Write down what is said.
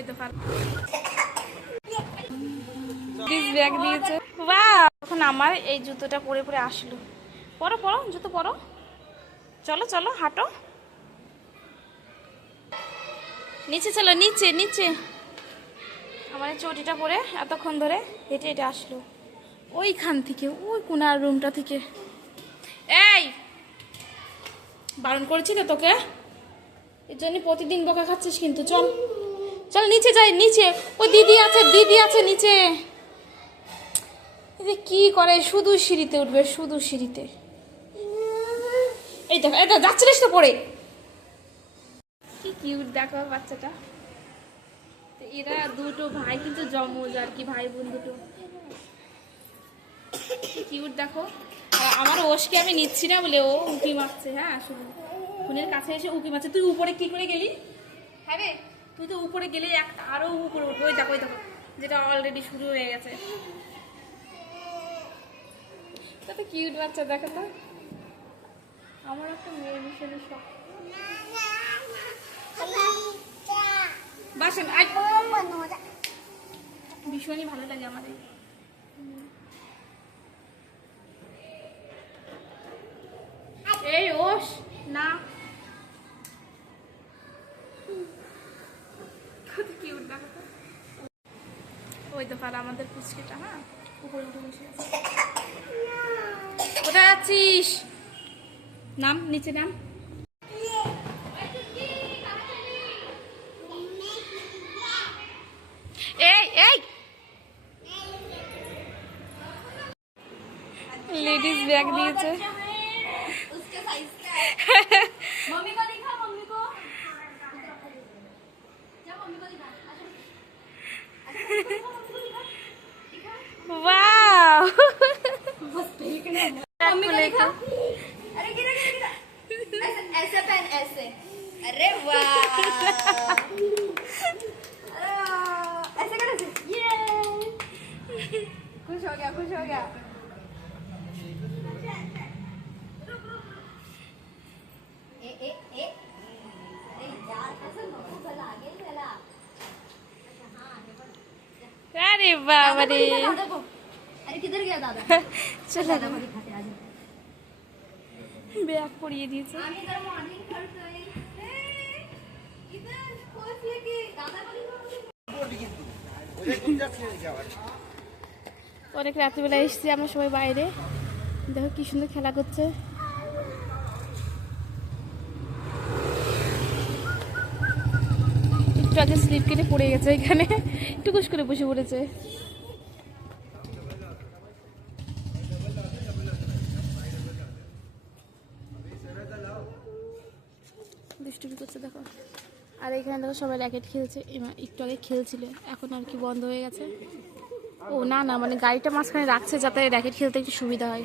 ওই তো ব্যাগ দিয়েছে। বাহ, এখন আমার এই জুতোটা পরে পরে আসলো। পরো পরো, জুতো পরো, চলো চলো হাঁটো, নিচে চলো, নিচে নিচে। আমার এই চটিটা পরে এতক্ষণ ধরে হেঁটে হেঁটে আসলো ওইখান থেকে, ওই কোনার রুমটা থেকে। এই বারণ করেছি তো তোকে, এর জন্য প্রতিদিন বকা খাচ্ছিস কিন্তু। চল চল নিচে যাই, নিচে ওই দিদি আছে, দিদি আছে নিচে। এই যে কি করে, শুধু সিঁড়িতে উঠবে, শুধু সিঁড়িতে। এই দেখো, এটা যাচ্ছিলিস তো পড়ে। কি কিউট দেখো বাচ্চাটা। তো এরা দুটো ভাই কিন্তু জমজ আর কি, ভাই বোন দুটো। কি কিউট দেখো। আর আমার ওষকে আমি নিচ্ছি না বলে ও উঁকি মারছে। হ্যাঁ, শুধু ফোনের কাছে এসে উঁকি মারছে। তুই উপরে কি করে গেলি? হ্যাঁ রে, তুই তো উপরে গেলে একটা আরো উপরে উঠবে। ওই দেখো, ওই দেখো, যেটা অলরেডি শুরু হয়ে গেছে। কত কিউট বাচ্চা দেখো তো। আমার একটা মেয়ের ভীষণ শখ। বাসন ভীষণই ভালো লাগে আমার। এই ওস না, কত কিউট দেখো তো। ওই তো পারা আমাদের পুচকিটা। হ্যাঁ, উপরে উঠে বসে আছে। কোথায় আছিস? নাম, নিচে নাম। এই এই লেডিস ব্যাগ দিয়েছে। मम्मी को दिखा, मम्मी को क्या, मम्मी को दिखा। वाव, मम्मी को दिखा। अरे गिरा गिरा गिरा, ऐसे ऐसे पहन, ऐसे। अरे वाह, ऐसे कर, ऐसे। ये खुश हो गया, खुश हो गया। अरे बाबा रे, अरे किधर गया दादा? चलो बैग पड़िए दिए। অনেক রাত্রিবেলা এসেছি আমরা সবাই বাইরে। দেখো কি সুন্দর খেলা করছে। একটু আগে স্লিপ কেটে পড়ে গেছে এখানে, টুকুস করে বসে পড়েছে। দুষ্টুমি করছে দেখো। আর এখানে দেখো সবাই র্যাকেট খেলছে। একটু আগে খেলছিল, এখন আর কি বন্ধ হয়ে গেছে। ও না না, মানে গাড়িটা মাঝখানে রাখছে যাতে র্যাকেট খেলতে একটু সুবিধা হয়।